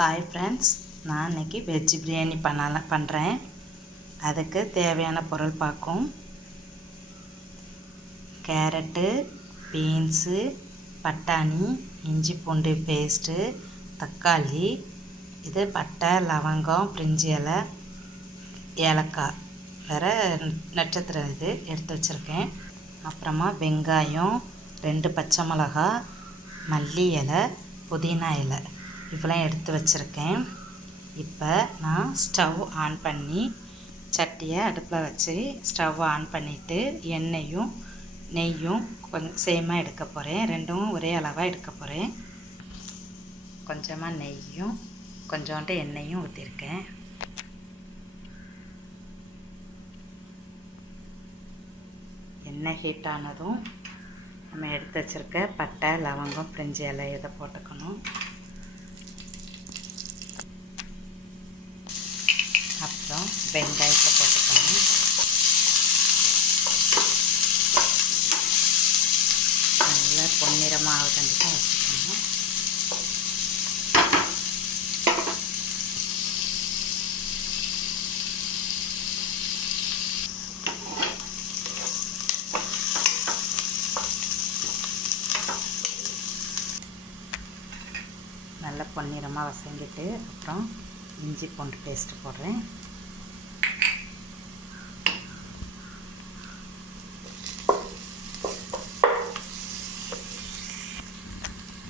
Hi friends, நான் இன்றைக்கி veg biryani பண்ணுறேன். அதுக்கு தேவையான பொருள் பார்க்கும். கேரட்டு, பீன்ஸு, பட்டாணி, இஞ்சி பூண்டு பேஸ்ட்டு, தக்காளி, இது பட்டை, லவங்கம், பிரிஞ்சி இலை, ஏலக்காய், வேறு நட்சத்திரம் இது எடுத்து வச்சுருக்கேன். அப்புறமா வெங்காயம், 2 பச்சை மிளகா, மல்லி இலை, புதினா இலை இவ்வளோ எடுத்து வச்சுருக்கேன். இப்போ நான் ஸ்டவ் ஆன் பண்ணி சட்டியை அடுப்பில் வச்சு ஸ்டவ் ஆன் பண்ணிவிட்டு எண்ணெயும் நெய்யும் கொஞ்சம் சேமாக எடுக்க போகிறேன். ரெண்டும் ஒரே அளவாக எடுக்க போகிறேன். கொஞ்சமாக நெய்யும் கொஞ்சோண்டு எண்ணெயும் ஊற்றிருக்கேன். எண்ணெய் ஹீட் ஆனதும் நம்ம எடுத்து வச்சுருக்க பட்டை, லவங்கம், பிரிஞ்சி இலை இதை போட்டுக்கணும். அப்புறம் வெங்காயத்தை போட்டுக்கணும். நல்லா பொன்னிறமாக கண்டிப்பாக வச்சுக்கணும். நல்லா பொன்னிறமாக வசங்கிட்டு அப்புறம் இஞ்சி பூண்டு பேஸ்ட்டு போடுறேன்.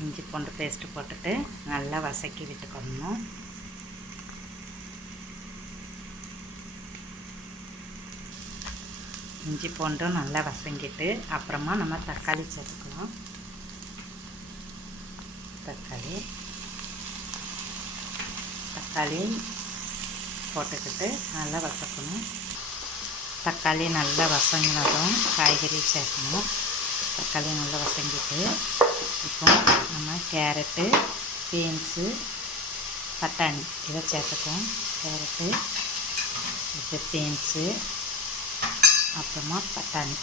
இஞ்சி பூண்டு பேஸ்ட்டு போட்டுட்டு நல்லா வசக்கி விட்டுக்கணும். இஞ்சி பூண்டும் நல்லா வசங்கிட்டு அப்புறமா நம்ம தக்காளி சேர்த்துக்கலாம். தக்காளி போட்டுக்கிட்டு நல்லா வசக்கணும். தக்காளி நல்லா வசங்கினதும் காய்கறி சேர்க்கணும். தக்காளி நல்லா வசங்கிட்டு இப்போ நம்ம கேரட்டு, பீன்ஸு, பட்டாணி இதை சேர்த்துக்குவோம். கேரட்டு, இது பீன்ஸு, அப்புறமா பட்டாணி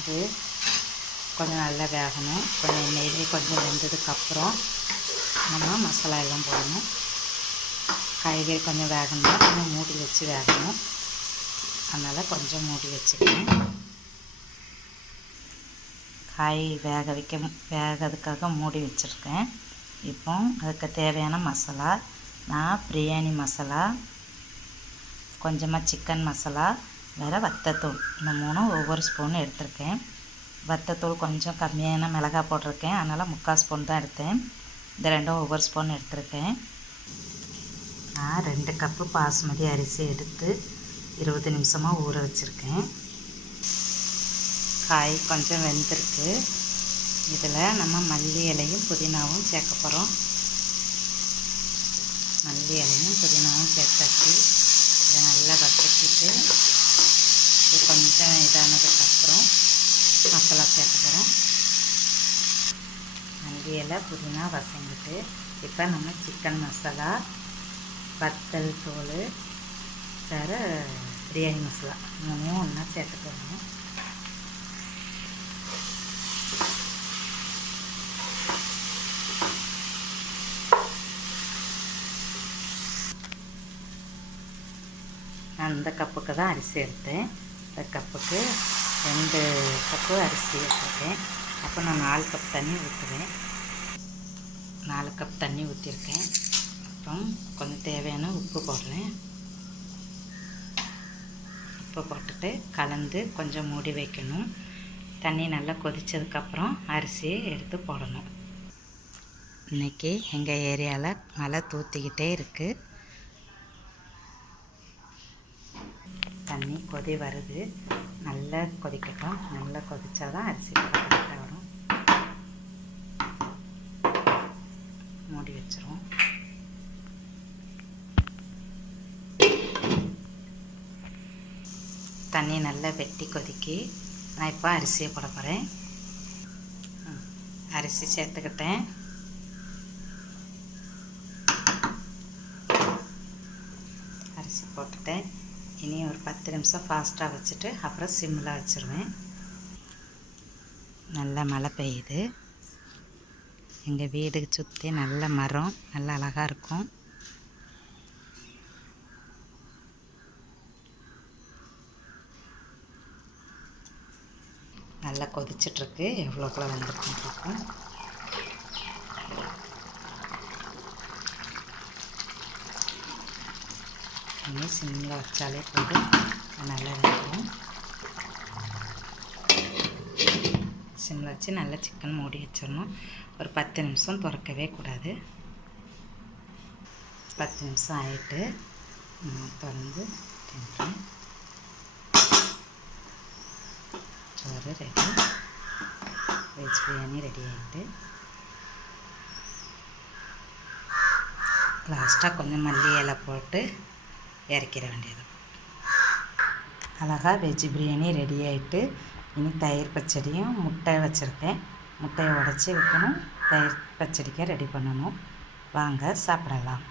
இது கொஞ்சம் நல்லா வேகணும். கொஞ்சம் எண்ணெயிலே கொஞ்சம் வெந்ததுக்கப்புறம் நம்ம மசாலா எல்லாம் போடணும். காய்கறி கொஞ்சம் வேகணும்னா கொஞ்சம் மூடி வச்சு வேகணும். அதனால் கொஞ்சம் மூடி வச்சுக்கணும். காய் வேகிறதுக்காக மூடி வச்சுருக்கேன். இப்போ அதுக்கு தேவையான மசாலா, நான் பிரியாணி மசாலா, கொஞ்சமாக சிக்கன் மசாலா, வேறு வத்தத்தூள், இந்த மூணும் ஒவ்வொரு ஸ்பூன் எடுத்திருக்கேன். வத்தத்தூள் கொஞ்சம் கம்மியான மிளகாய் போட்டிருக்கேன், அதனால் 3/4 ஸ்பூன் தான் எடுத்தேன். இந்த ரெண்டும் ஒவ்வொரு ஸ்பூன் எடுத்திருக்கேன். நான் 2 கப்பு பாசுமதி அரிசி எடுத்து 20 நிமிஷமாக ஊற வச்சுருக்கேன். காய் கொஞ்சம் வெந்திருக்கு. இதில் நம்ம மல்லி இலையும் புதினாவும் சேர்க்க போகிறோம். மல்லி இலையும் புதினாவும் சேர்த்தாச்சு. இதை நல்லா வதக்கிட்டு இது கொஞ்சம் இதானதுக்கப்புறம் மசாலா சேர்த்துக்கிறோம். மல்லி இலை புதினா வசங்கிட்டு இப்போ நம்ம சிக்கன் மசாலா, வத்தல் தூள், வேறு பிரியாணி மசாலா மூணும் ஒன்றா சேர்த்துக்கணும். நான் இந்த கப்புக்கு தான் அரிசி எடுத்தேன். இந்த கப்புக்கு 2 கப்பு அரிசி எடுத்துருக்கேன். அப்போ நான் 4 கப் தண்ணி ஊற்றுவேன். 4 கப் தண்ணி ஊற்றிருக்கேன். அப்புறம் கொஞ்சம் தேவையான உப்பு போடுறேன். உப்பு போட்டுட்டு கலந்து கொஞ்சம் மூடி வைக்கணும். தண்ணி நல்லா கொதித்ததுக்கப்புறம் அரிசியை எடுத்து போடணும். இன்றைக்கி எங்கள் ஏரியாவில் மழை தூற்றிக்கிட்டே இருக்குது. தண்ணி கொதி வருது. நல்லா கொதிக்கட்டும். நல்லா கொதித்தா தான் அரிசி கரெக்டாக வரும். மூடி வச்சிரும். தண்ணி நல்லா வெட்டி கொதிக்கி நான் இப்போ அரிசியை போட போகிறேன். அரிசி சேர்த்துக்கிட்டேன். அரிசி போட்டுட்டேன். இனி ஒரு 10 நிமிஷம் ஃபாஸ்ட்டாக வச்சுட்டு அப்புறம் சிம்மில் வச்சுருவேன். நல்லா மழை பெய்யுது. எங்கள் வீடுக்கு சுற்றி நல்ல மரம், நல்ல அழகாக இருக்கும். நல்லா கொதிச்சிட்ருக்கு. எவ்வளோக்குள்ள வந்துருக்குன்னு பார்ப்போம். இனி சிம்மில் வச்சாலே போதும், நல்லா இருக்கும். சிம்மில் வச்சு நல்லா சிக்கன் மூடி வச்சிடணும். ஒரு 10 நிமிஷம் திறக்கவே கூடாது. 10 நிமிஷம் ஆகிட்டு திறந்து சோறு ரெடி, வெஜ் பிரியாணி ரெடி ஆகிட்டு, லாஸ்ட்டாக கொஞ்சம் மல்லி இலை போட்டு இறக்கிற வேண்டியது. அழகாக வெஜ் பிரியாணி ரெடி ஆகிட்டு, இனி தயிர் பச்சடியும் முட்டை வச்சுருக்கேன். முட்டையை உடச்சி வைக்கணும், தயிர் பச்சடிக்க ரெடி பண்ணணும். வாங்க சாப்பிடலாம்.